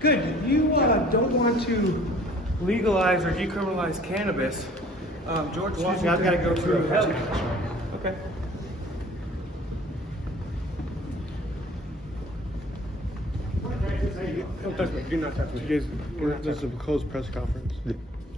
Good. You don't want to legalize or decriminalize cannabis. George Washington. I've got to go through a health. Okay. Don't touch me. Do not touch me. This is a closed press conference.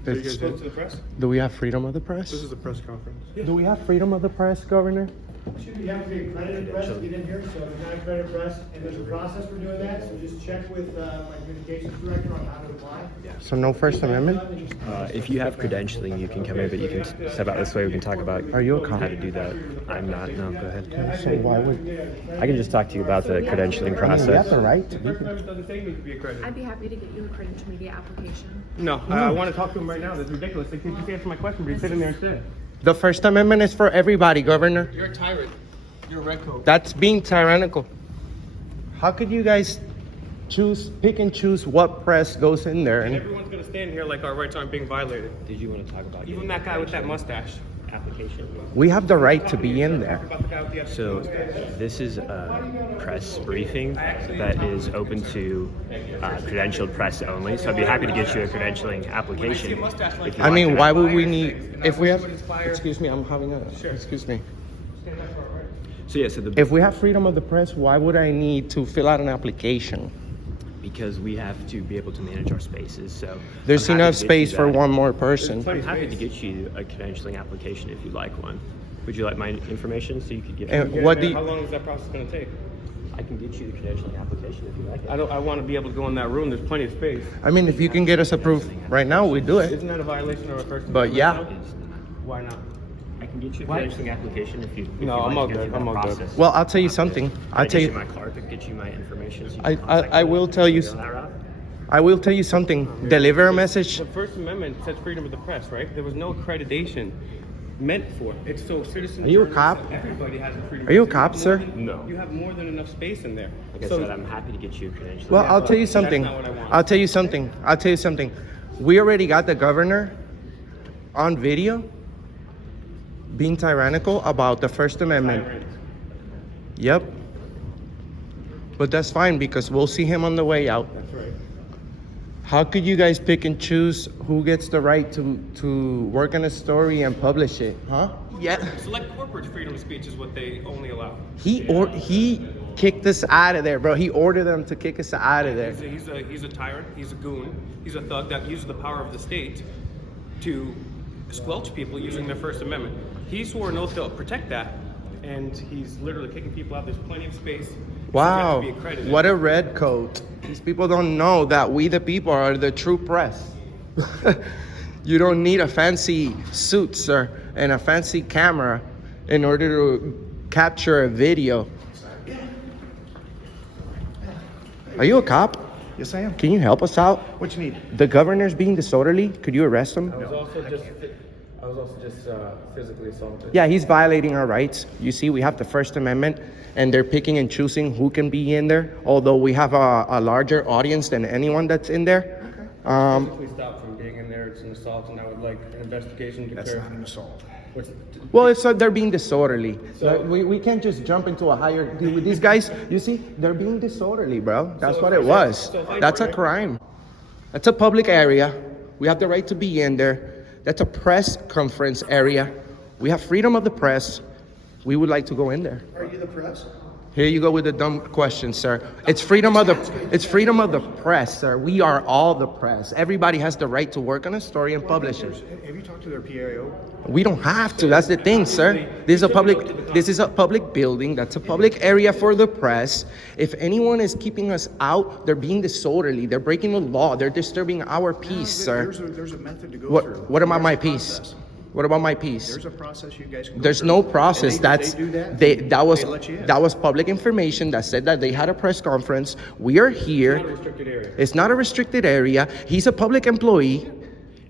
Close to the press? Do we have freedom of the press? This is a press conference. Do we have freedom of the press, Governor? You have to be accredited press to get in here, so if you're not accredited press, and there's a process for doing that, so just check with my communications director on how to apply. So no First Amendment? If you have credentialing, you can come in, but you can step out this way. We can talk about Are you a cop? how to do that. I'm not. No, go ahead. So why would... I can just talk to you about the credentialing I mean, we process. have the right to be First here. Amendment doesn't say you need to be accredited. I'd be happy to get you a credential media application. No, I want to talk to him right now. That's ridiculous. They can't just answer my question, but he's sitting there instead. The First Amendment is for everybody, Governor. You're a tyrant. You're a redcoat. That's being tyrannical. How could you guys pick and choose what press goes in there? And And everyone's going to stand here like our rights aren't being violated. Did you want to talk about Even that guy with that mustache. application? we have the right to be in there. Talk about the guy with the So this is a press briefing that is open to credentialed press only. So I'd be happy to get you a credentialing application. If you I mean, want why to. would we need... If we have... Excuse me, I'm having a... Excuse me. So yeah, so the If we have freedom of the press, why would I need to fill out an application? because we have to be able to manage our spaces. So There's I'm happy enough to get space you for that. one more person. I'm happy to get you a credentialing application if you'd like one. Would you like my information so you could give And me? what do you... How long is that process going to take? I can get you the credentialing application if you like it. I want to be able to go in that room. There's plenty of space. I mean, if you can get us approved right now, we do it. Isn't that a violation of our First But Amendment? yeah. Why not? I can get you a credentialing application if you. If No, you'd I'm like all to go good. through I'm that all good. process. Well, I'll tell you something. I'll I'll tell get you... my card, but get you my information. So you I- can contact I me. will tell you- Go that route? I will tell you something. Deliver a message. The First Amendment says freedom of the press, right? There was no accreditation meant for it. It's so citizens. Are you a journalists, cop? Everybody has the freedom. Are you a of cop, speech. sir? No. You have more than enough space in there. Like I said, I'm happy to get you a credentialing. Well, I'll tell you That's something. not what I want. I'll tell you something. I'll tell you something. We already got the governor on video being tyrannical about the First Amendment. Tyrant. Yep. But that's fine because we'll see him on the way out. That's right. How could you guys pick and choose who gets the right to work on a story and publish it? Huh? Yeah. Select corporate freedom of speech is what they only allow. He kicked us out of there, bro. He ordered them to kick us out of there. He's a tyrant. He's a goon. He's a thug that uses the power of the state to squelch people using their First Amendment. He swore an oath to protect that, and he's literally kicking people out. There's plenty of space. Wow, You have to be accredited. what a red coat. These people don't know that we the people are the true press. You don't need a fancy suit, sir, and a fancy camera in order to capture a video. Are you a cop? Yes, I am. Can you help us out? What you need? The governor's being disorderly. Could you arrest him? I was also just physically assaulted. Yeah, he's violating our rights. You see, we have the First Amendment, and they're picking and choosing who can be in there, although we have a larger audience than anyone that's in there. Physically stopped from being in there. It's an assault, and I would like an investigation to That's occur. not an assault. Well, it's they're being disorderly. We can't just jump into a higher... These guys, you see, they're being disorderly, bro. That's what it was. That's a crime. That's a public area. We have the right to be in there. That's a press conference area. We have freedom of the press. We would like to go in there. Are you the press? Here you go with the dumb question, sir. It's freedom of the press, sir. We are all the press. Everybody has the right to work on a story and publish it. Have you talked to their PAO? We don't have to. That's the thing, sir. This is a public building. That's a public area for the press. If anyone is keeping us out, they're being disorderly. They're breaking the law. They're disturbing our peace, sir. There's a method to go through. What about my There's a peace? process. What about my peace? There's a process you guys can go There's through. no process. And That's they do that. that was They let you in. that was public information that said that they had a press conference. We are here. Not a restricted area. It's not a restricted area. He's a public employee.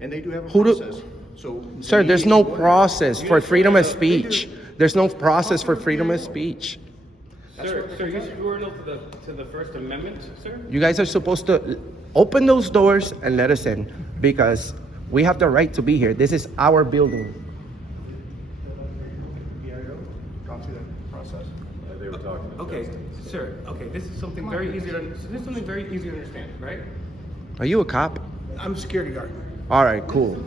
And they do have a Who do- process. So, Sir, there's no process for freedom of They do. speech. There's no process for freedom of speech. Sir, you swore an oath to the First Amendment, sir? You guys are supposed to open those doors and let us in because we have the right to be here. This is our building. PAO, gone through that process. Okay, sir. Okay, this is something very easy to understand, right? Are you a cop? I'm security guard. All right, cool.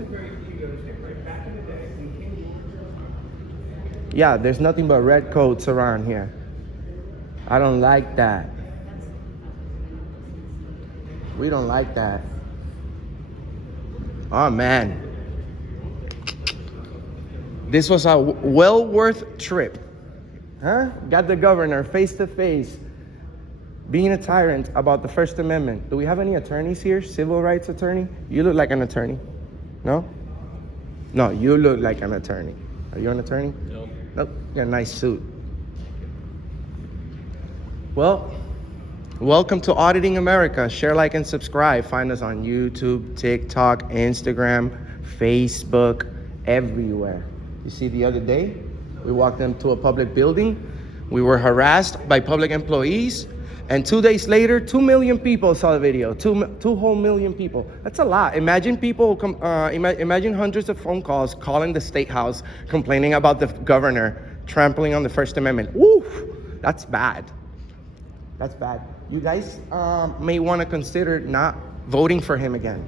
Yeah, there's nothing but red coats around here. I don't like that. We don't like that. Oh man. This was a well worth trip. Huh? Got the governor face to face being a tyrant about the First Amendment. Do we have any attorneys here? Civil rights attorney? You look like an attorney. No? No, you look like an attorney. Are you an attorney? No. Nope. You got a nice suit. Well, welcome to Auditing America. Share, like, and subscribe. Find us on YouTube, TikTok, Instagram, Facebook, everywhere. You see, the other day, we walked into a public building. We were harassed by public employees. And 2 days later, 2 million people saw the video. Two whole million people. That's a lot. Imagine people, imagine hundreds of phone calls calling the State House, complaining about the governor trampling on the First Amendment. Woo! That's bad. That's bad. You guys may want to consider not voting for him again.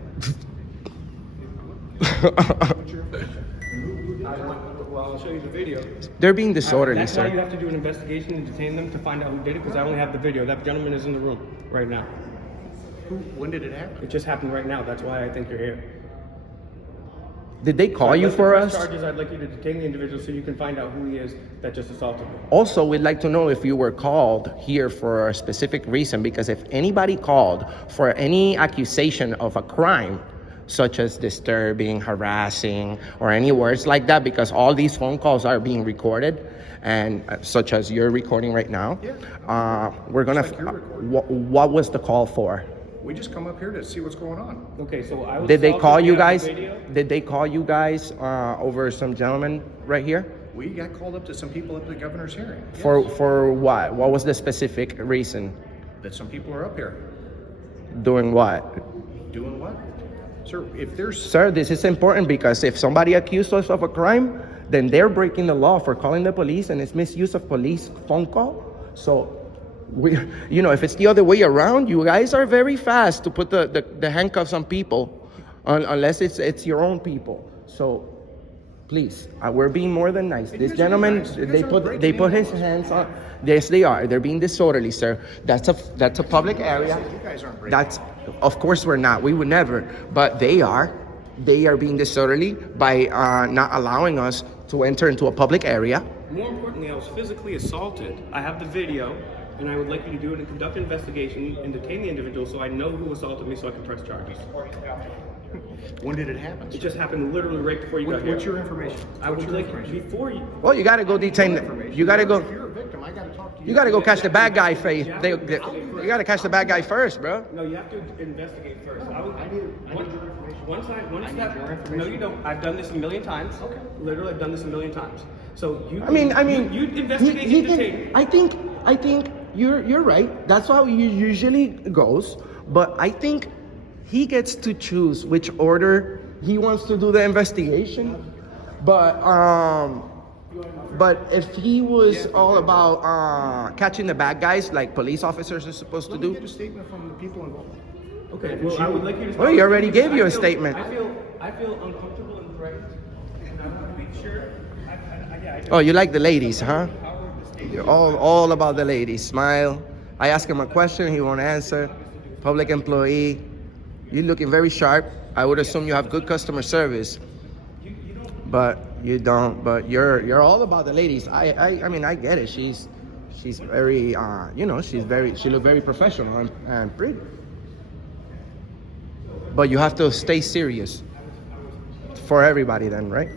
Well, I'll show you the video. They're being disorderly, That's why you sir. have to do an investigation and detain them to find out who did it, because I only have the video. That gentleman is in the room right now. When did it happen? It just happened right now. That's why I think you're here. Did they call I'd you like to for press us? Charges. I'd like you to detain the individual so you can find out who he is that just assaulted me. Also, we'd like to know if you were called here for a specific reason, because if anybody called for any accusation of a crime, such as disturbing, harassing, or any words like that, because all these phone calls are being recorded, and such as you're recording right now, we're gonna. Just like you're recording. What was the call for? We just come up here to see what's going on. Okay, so I was Did they assaulted. call you We have guys? the video. Did they call you guys over some gentleman right here? We got called up to some people at the governor's hearing. Yes. For what? What was the specific reason? That some people are up here. Doing what? Doing what? Sir, if there's... Sir, this is important because if somebody accused us of a crime, then they're breaking the law for calling the police, and it's misuse of police phone call. So, if it's the other way around, you guys are very fast to put the handcuffs on people, unless it's your own people. So, please, we're being more than nice. This guys are gentleman, nice. You guys aren't they breaking put any his laws. hands on. Yes, they are. They're being disorderly, sir. That's a public area. You guys aren't breaking That's, of course we're not. We would never. But they are. They are being disorderly by not allowing us to enter into a public area. More importantly, I was physically assaulted. I have the video, and I would like you to do it and conduct an investigation and detain the individual so I know who assaulted me so I can press charges. When did it happen? It just happened literally right before you got here. What's your information? I would like before you. Well, you got to go detain. You got to go. If you're a victim, I got to talk to you. You got to go catch the bad guy. You got to catch the bad guy first, bro. No, you have to investigate first. I need your information. Once I need that, your information. no, you don't. I've done this a million times. Okay. Literally, I've done this a million times. So you. I mean, you investigate he and detain. I think you're right. That's how it usually goes. But I think he gets to choose which order he wants to do the investigation. But if he was all about catching the bad guys like police officers are supposed to Let me do. get a statement from the people involved. Okay. Well, I would like you to. Well, he already gave you a statement. I feel uncomfortable and threatened, and I want to make sure. Oh, you like the ladies, huh? You're all about the ladies. Smile. I ask him a question, he won't answer. Public employee. You're looking very sharp. I would assume you have good customer service. But you don't. But you're all about the ladies. I mean, I get it. She's very she look very professional and pretty. But you have to stay serious for everybody then, right?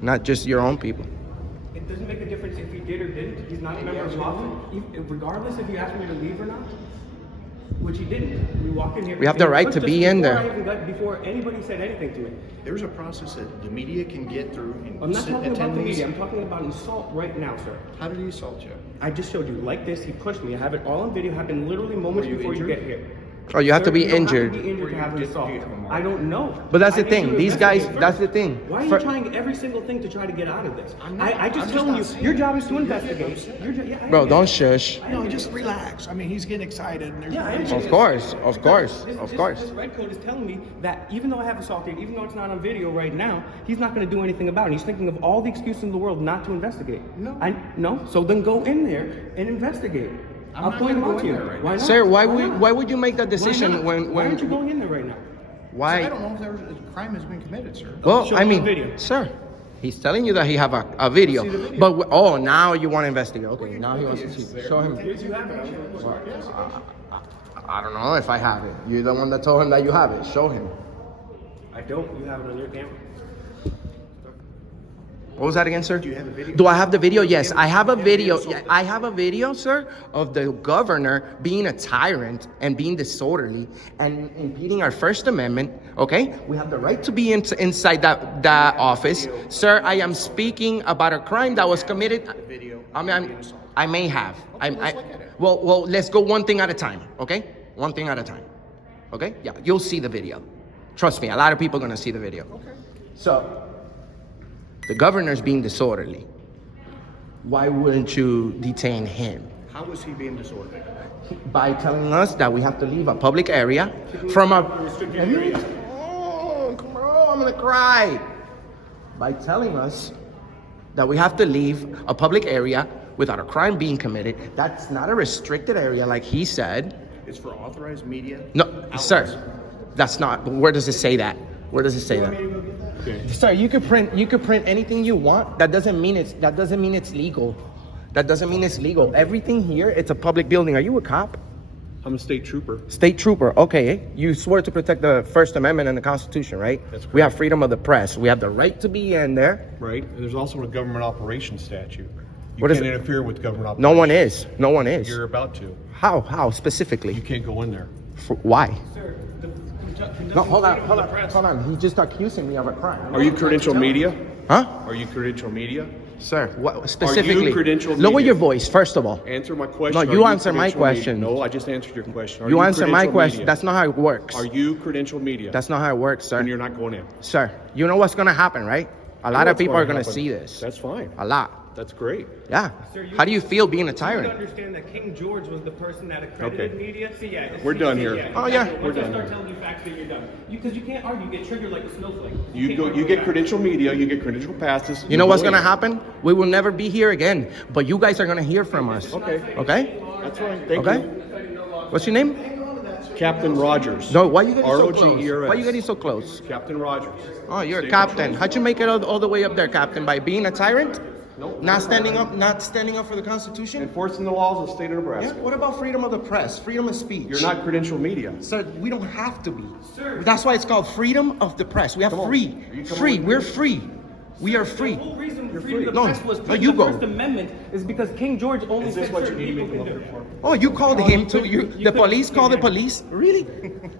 Not just your own people. It doesn't make a difference if he did or didn't. He's not a member of the law. Regardless if you asked me to leave or not, which he didn't. We walked in here. We have the right to be in there. Before anybody said anything to me. There's a process that the media can get through and I'm not talking about the attendees. media. I'm talking about an assault right now, sir. How did he assault you? I just showed you like this. He pushed me. I have it all on video. Happened literally moments Were you before you injured? get here. Oh, you have to Sir, be you don't injured. Have to be injured to have an assault. I don't know. But that's the I need thing. to These guys. investigate That's the first. thing. Why are you For- trying every single thing to try to get out of this? I I'm just just telling not you, saying your that. job is to investigate. Yeah, Bro, don't shush. No, just relax. I mean, he's getting excited. And there's Yeah, I Of understand. course, of course, This- of this- course. This red code is telling me that even though I have assaulted, even though it's not on video right now, he's not going to do anything about it. He's thinking of all the excuses in the world not to investigate. No. No? So then go in there and investigate. I'm I'll not point gonna them go out to in you. there right Why not? Sir, not? why would you make that Why decision not? when Why aren't you going in there right now? I why? don't know if there's a crime has been committed, sir. Well, Show I him mean, the video. sir, he's telling you that he have a video, See the video. but oh, now you want to investigate. Okay, now he wants to see. Show him. You have it. I don't know if I have it. You're the one that told him that you have it. Show him. I don't. You have it on your camera. What was that again, sir? Do you have a video? Do I have the video? Yes, I have a video. Yeah, I have a video, sir, of the governor being a tyrant and being disorderly and impeding our First Amendment. Okay, we have the right to be inside that office, sir. I am speaking about a crime that was committed. Video. I may have. let's look at it. Well, let's go one thing at a time. Okay, one thing at a time. Okay, yeah, you'll see the video. Trust me, a lot of people are gonna see the video. Okay. So. The governor's being disorderly. Why wouldn't you detain him? How was he being disorderly? By telling us that we have to leave a public area from a... area. Oh, come on, I'm gonna cry. By telling us that we have to leave a public area without a crime being committed. That's not a restricted area like he said. It's for authorized media. No, sir, that's not, where does it say that? Where does it say that? Sir, you could print anything you want. That doesn't mean it's legal. That doesn't mean it's legal. Everything here, it's a public building. Are you a cop? I'm a state trooper. State trooper. Okay. You swear to protect the First Amendment and the Constitution, right? That's We have freedom of the press. We have the right to be in there. Right? And there's also a government operations statute. You What is can't it? interfere with government operations. No one is. No one is. You're about to. How specifically? You can't go in there. Why? Sir, No, hold on. He's just accusing me of a crime. Are you credential media? Huh? Are you credential media? Sir, what specifically? credentialed Lower media? your voice, first of all. Answer my question. No, Are you answer my credential question. media? No, I just answered your question. Are You answer my credential question. media? That's not how it works. Are you credential media? That's not how it works, sir. And you're not going in. Sir, you know what's gonna happen, right? A lot of What's people are gonna happen? see this. That's fine. A lot. That's great. Yeah. Sir, How do you feel being a You need to tyrant? understand that King George was the person that accredited Okay. media. See, yeah, We're see, done see, here. Oh, yeah. We're We're done. done Start here. telling you facts that you're done. Because you can't argue. You get triggered like a snowflake. You can't go. argue You get that. credential media. You get credential passes. You know what's go gonna in. happen? We will never be here again. But you guys are gonna hear from us. Okay. Okay? That's fine. Thank Okay? you. What's your name? Captain Rogers. No, why you getting so close? R-O-G-E-R-S. Why you getting so close? Captain Rogers. Oh, you're a State captain. Patrol. How'd you make it all the way up there, captain? By being a tyrant? Nope. Not standing up for the Constitution? Enforcing the laws of the state of Yeah. Nebraska. What about freedom of the press? Freedom of speech? You're not credential media. Sir, we don't have to be. That's why it's called freedom of the press. We have Come on. free. Are you coming Free. with We're me? free. We are free. The whole reason You're freedom free. of the No, press was no, put in you the go. First Amendment is because King George only Is this said what you certain need me people to can look do it. for? Oh, you called him you to couldn't- you. you The couldn't police speak called the in. police. Really?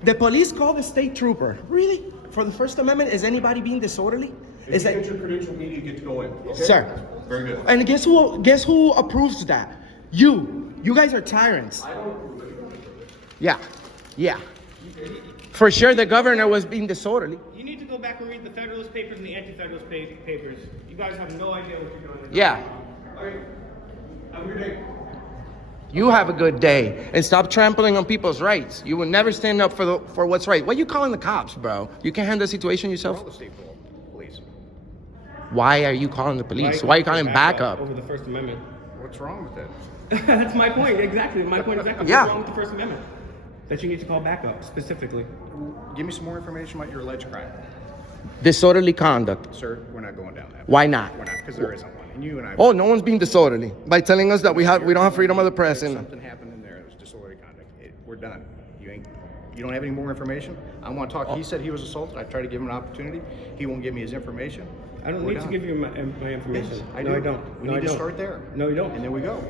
The police called the state trooper. Really? For the First Amendment, is anybody being disorderly? If Is you that, get your credential media, you get to go in. Okay? sir? Very good. And guess who approves that? You. You guys are tyrants. Yeah. Yeah. For sure, the governor was being disorderly. You need to go back and read the Federalist Papers and the Anti-Federalist papers. You guys have no idea what you're doing. Yeah. All right. Have a good day. You have a good day and stop trampling on people's rights. You will never stand up for what's right. What are you calling the cops, bro? You can't handle the situation Call yourself? the state police. Why are you calling the police? Why are you calling backup? Over the First Amendment. What's wrong with that? That's my point, exactly. My point exactly. Yeah. What's wrong with the First Amendment? That you need to call backup, specifically. Give me some more information about your alleged crime. Disorderly conduct. Sir, we're not going down that. Why not? We're not, because there isn't one. And you and I. Oh, no one's being disorderly by telling us that we don't have freedom of the press. And Something happened in there. It was disorderly conduct. We're done. You don't have any more information? I want to talk. He said he was assaulted. I tried to give him an opportunity. He won't give me his information. I don't We're need to done. give you my information. Yes, I no, do. I don't. We no, need I to don't. start there. No, you don't. And then we go.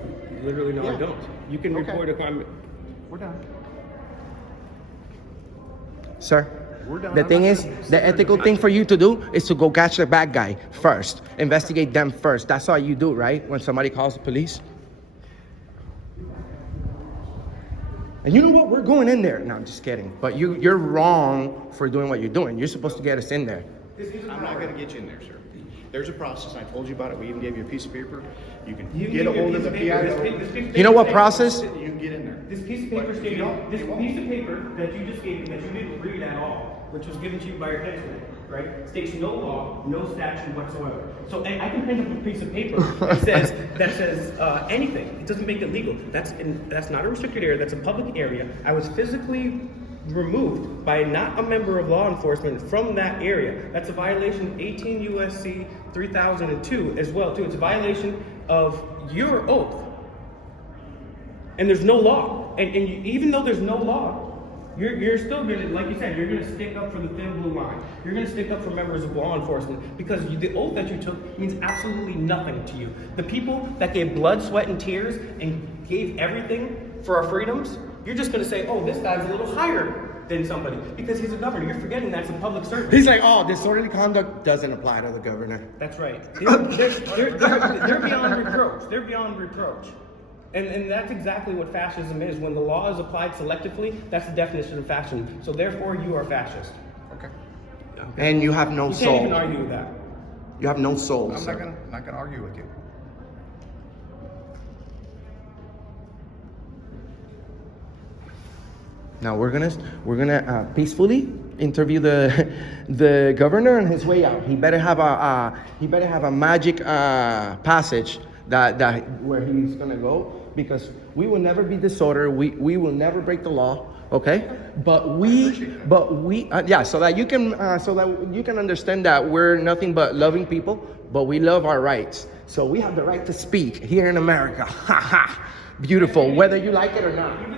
Literally, no, I Yeah. don't. You can Okay. report a crime. We're done. sir, We're done. the I'm thing not is, gonna sit the there and ethical debate thing you. for you to do is to go catch the bad guy first. Investigate them first. That's all you do, right? When somebody calls the police. And you know what? We're going in there. No, I'm just kidding. But you're wrong for doing what you're doing. You're supposed to get us in there. I'm not gonna get you in there, sir. There's a process. I told you about it. We even gave you a piece of paper. You can You get a hold of the PIO. You know what process? You can get in there. This piece of paper But if you stated, don't, this you won't. piece of paper that you just gave me, that you didn't read at all, which was given to you by your henchmen, right, states no law, no statute whatsoever. So I can print up a piece of paper that says anything. It doesn't make it legal. That's not a restricted area. That's a public area. I was physically removed by not a member of law enforcement from that area. That's a violation of 18 USC 3002 as well too. It's a violation of your oath. And there's no law. And even though there's no law, you're still gonna, like you said, you're gonna stick up for the thin blue line. You're gonna stick up for members of law enforcement because the oath that you took means absolutely nothing to you. The people that gave blood, sweat, and tears and gave everything for our freedoms, you're just gonna say, oh, this guy's a little higher than somebody because he's a governor. You're forgetting that's a public servant. He's like, oh, disorderly conduct doesn't apply to the governor. That's right. They're beyond reproach. They're beyond reproach. And that's exactly what fascism is. When the law is applied selectively, that's the definition of fascism. So therefore, you are fascist. Okay. And you have no You soul. can't even argue with that. You have no soul, I'm sir. not gonna argue with you. Now we're gonna peacefully interview the governor on his way out. He better have a magic passage that where he's gonna go, because we will never be disorder. We will never break the law. Okay, but we yeah, so that you can understand that we're nothing but loving people, but we love our rights. So we have the right to speak here in America. Ha ha. Beautiful, whether you like it or not.